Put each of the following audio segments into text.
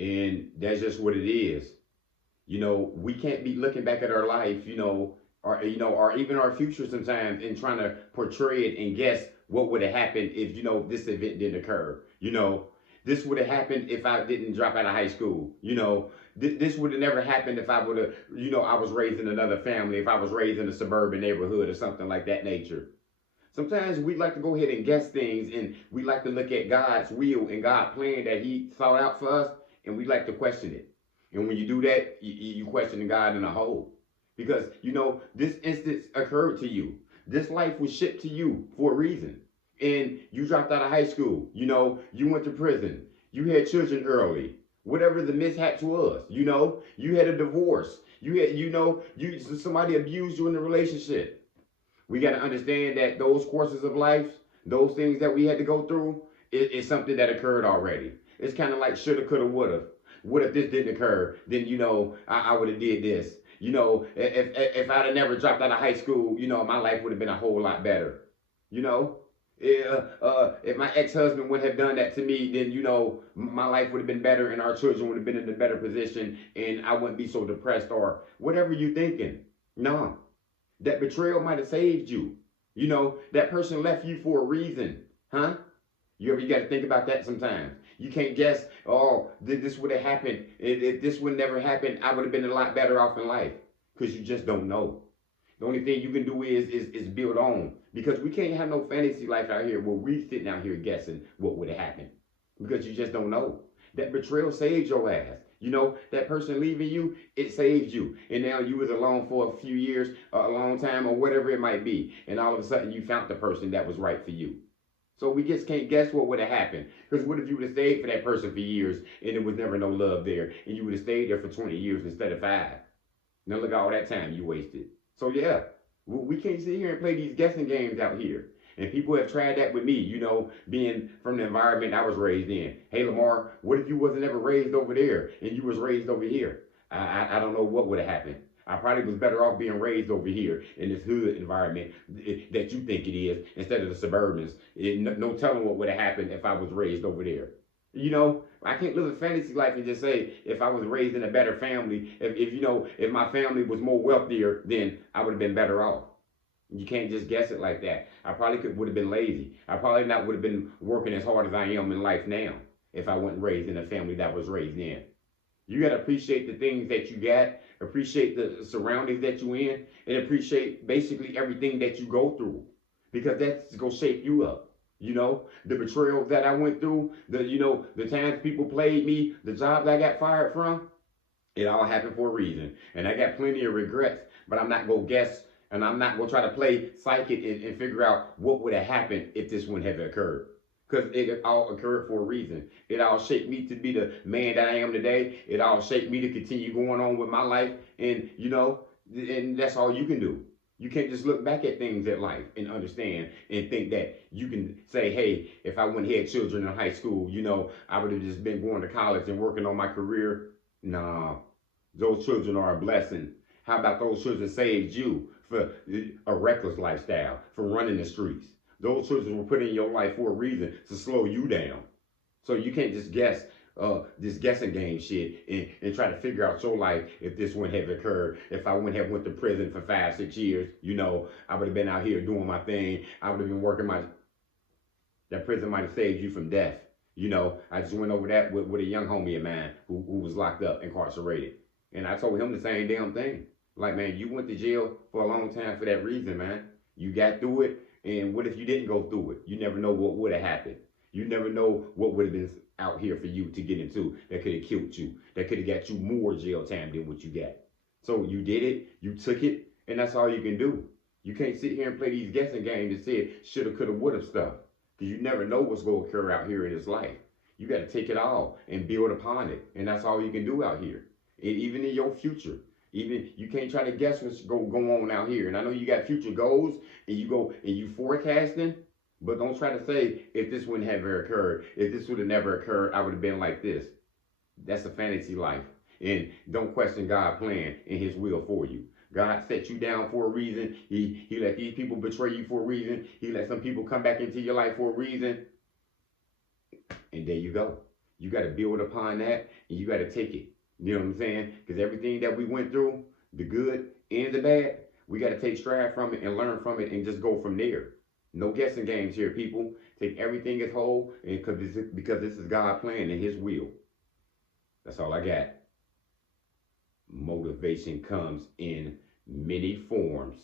And that's just what it is. We can't be looking back at our life, or even our future sometimes, and trying to portray it and guess what would have happened if this event didn't occur. This would have happened if I didn't drop out of high school. This would have never happened if I would have, I was raised in another family, if I was raised in a suburban neighborhood or something like that nature. Sometimes we like to go ahead and guess things, and we like to look at God's will and God's plan that He thought out for us, and we like to question it. And when you do that, you question God in a whole. Because, this instance occurred to you. This life was shipped to you for a reason. And you dropped out of high school. You went to prison. You had children early. Whatever the mishaps was, you had a divorce. You had, somebody abused you in the relationship. We got to understand that those courses of life, those things that we had to go through, is something that occurred already. It's kind of like shoulda, coulda, woulda. What if this didn't occur? Then I would have did this. If I'd have never dropped out of high school, my life would have been a whole lot better. You know, if my ex-husband would have done that to me, then my life would have been better, and our children would have been in a better position, and I wouldn't be so depressed or whatever you thinking. No, that betrayal might have saved you. That person left you for a reason, huh? You got to think about that sometimes. You can't guess, oh, this would have happened. If this would never happen, I would have been a lot better off in life. Because you just don't know. The only thing you can do is build on. Because we can't have no fantasy life out here where we sitting out here guessing what would have happened. Because you just don't know. That betrayal saves your ass. That person leaving you, it saves you. And now you was alone for a few years, a long time, or whatever it might be. And all of a sudden you found the person that was right for you. So we just can't guess what would have happened. Because what if you would have stayed for that person for years and there was never no love there, and you would have stayed there for 20 years instead of 5? Now look at all that time you wasted. So yeah, we can't sit here and play these guessing games out here. And people have tried that with me, being from the environment I was raised in. Hey Lamar, what if you wasn't ever raised over there and you was raised over here? I don't know what would have happened. I probably was better off being raised over here in this hood environment that you think it is instead of the suburbans. No telling what would have happened if I was raised over there. I can't live a fantasy life and just say if I was raised in a better family, if my family was more wealthier, then I would have been better off. You can't just guess it like that. I probably would have been lazy. I probably not would have been working as hard as I am in life now if I wasn't raised in a family that was raised in. You got to appreciate the things that you got, appreciate the surroundings that you in, and appreciate basically everything that you go through, because that's going to shape you up. The betrayal that I went through, the times people played me, the jobs I got fired from, it all happened for a reason. And I got plenty of regrets, but I'm not going to guess, and I'm not going to try to play psychic and figure out what would have happened if this wouldn't have occurred. Because it all occurred for a reason. It all shaped me to be the man that I am today. It all shaped me to continue going on with my life. And that's all you can do. You can't just look back at things at life and understand and think that you can say, hey, if I wouldn't have children in high school, I would have just been going to college and working on my career. Nah, those children are a blessing. How about those children saved you for a reckless lifestyle, for running the streets? Those children were put in your life for a reason, to slow you down. So you can't just guess this guessing game shit and try to figure out your life if this wouldn't have occurred. If I wouldn't have went to prison for 5, 6 years, I would have been out here doing my thing. I would have been working that prison might have saved you from death. I just went over that with a young homie of mine who was locked up, incarcerated. And I told him the same damn thing. Like, man, you went to jail for a long time for that reason, man. You got through it. And what if you didn't go through it? You never know what would have happened. You never know what would have been out here for you to get into that could have killed you, that could have got you more jail time than what you got. So you did it, you took it, and that's all you can do. You can't sit here and play these guessing games and say shoulda, coulda, woulda stuff, because you never know what's going to occur out here in this life. You got to take it all and build upon it, and that's all you can do out here, and even in your future. Even you can't try to guess what's going to go on out here. And I know you got future goals and you go and you forecasting, but don't try to say if this wouldn't have ever occurred, if this would have never occurred, I would have been like this. That's a fantasy life. And don't question God's plan and his will for you. God set you down for a reason. He let these people betray you for a reason. He let some people come back into your life for a reason. And there you go. You got to build upon that, and you got to take it. You know what I'm saying? Because everything that we went through, the good and the bad, we got to take stride from it and learn from it and just go from there. No guessing games here, people. Take everything as whole, and because this is God plan and His will. That's all I got. Motivation comes in many forms.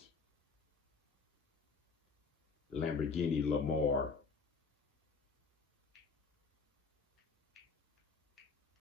Lamborghini Lamar